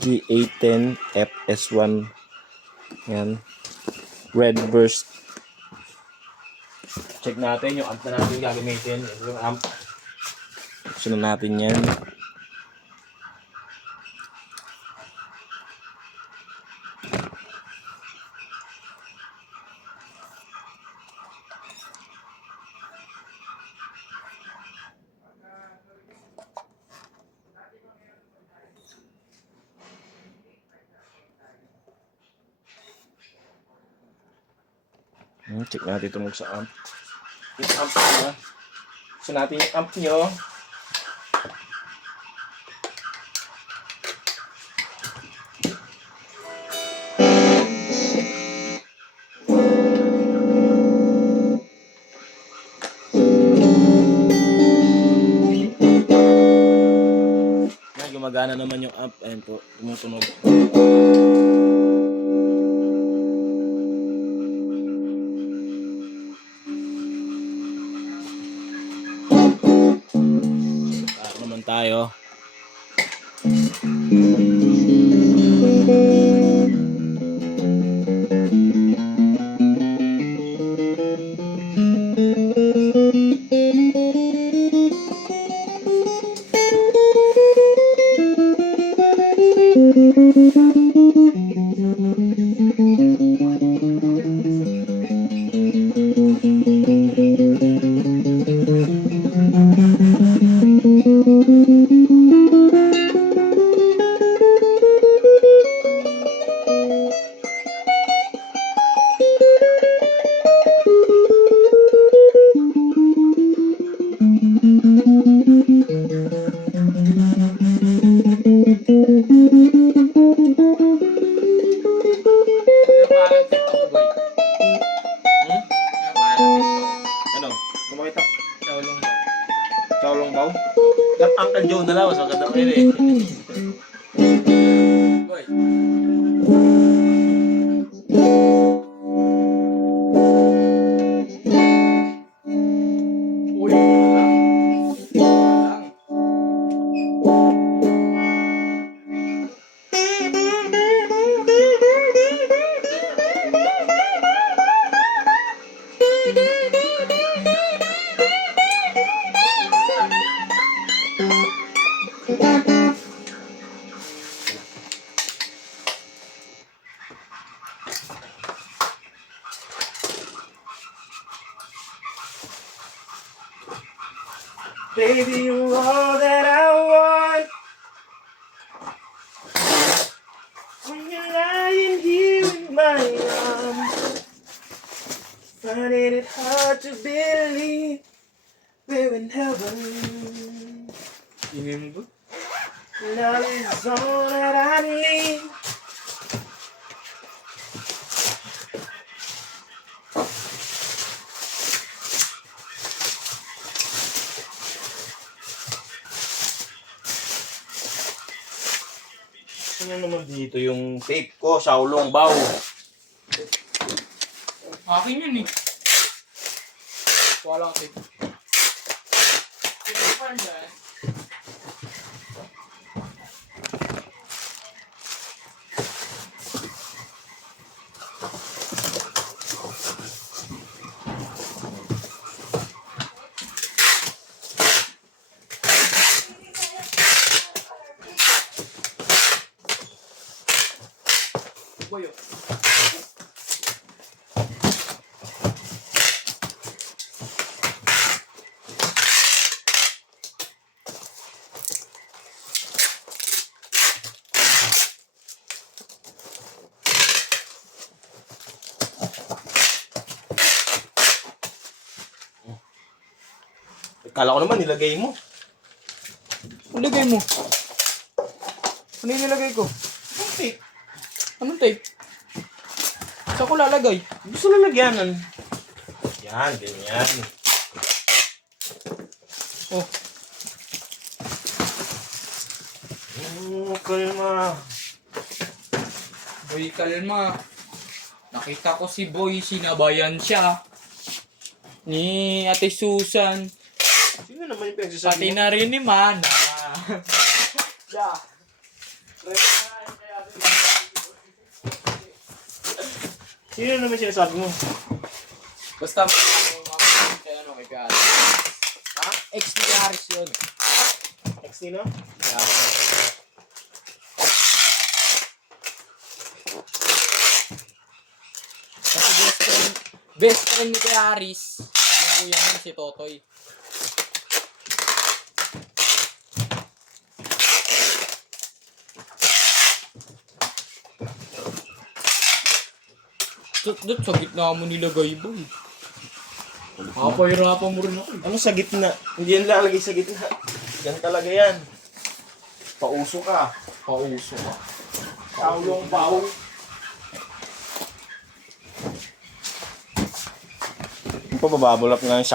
G810 FS1. Yan. Red burst. Check natin yung amp na natin gagamitin. Ito yung amp. Sunod natin yan. Check natin itong sa amp. Yung amp nyo. So natin yung amp nyo. Gumagana naman yung amp. Ayan po, tumutunog. Naman tayo. Chowlong daw? Uncle Joe na lang, mas maganda ko yun eh. Boy. Uy, baby, you're all that I want. When you're lying here in my arms, finding it hard to believe we're in heaven. Ingin mo ba? Love is all that I need. Ano naman dito yung tape ko, Shaolong Bao. Akin yun eh. Wala ka tape. Ito pa dyan. Boyo. Kala ko naman nilagay mo. Nilagay mo. Ano yung nilagay ko? Anong tape? Anong tape? Saan ko lalagay? Gusto na lagyanan. Yan, ganyan. Oh. Kalma. Boy, kalma. Nakita ko si Boy, sinabayan siya. Ni Ate Susan. Sino naman yung Pati pinagsasabi mo? na rin ni Mana. Yeah. Sino naman sinasabi mo? Basta kaya ano, may Kuya Aris. Ha? Ex ni Kuya Aris yun. Ex Nino? Yeah. Kasi best friend ni Kuya Aris, yung kuya mo, si Totoy. Doon sa gitna mo nilagay ba eh. Kapahirapan mo rin ako eh. Ano sa gitna? Hindi yan lalagay sa gitna. Yan talaga yan. Pauso ka. Pauso ka. Pau yung pau. Ito, bababulap nga yung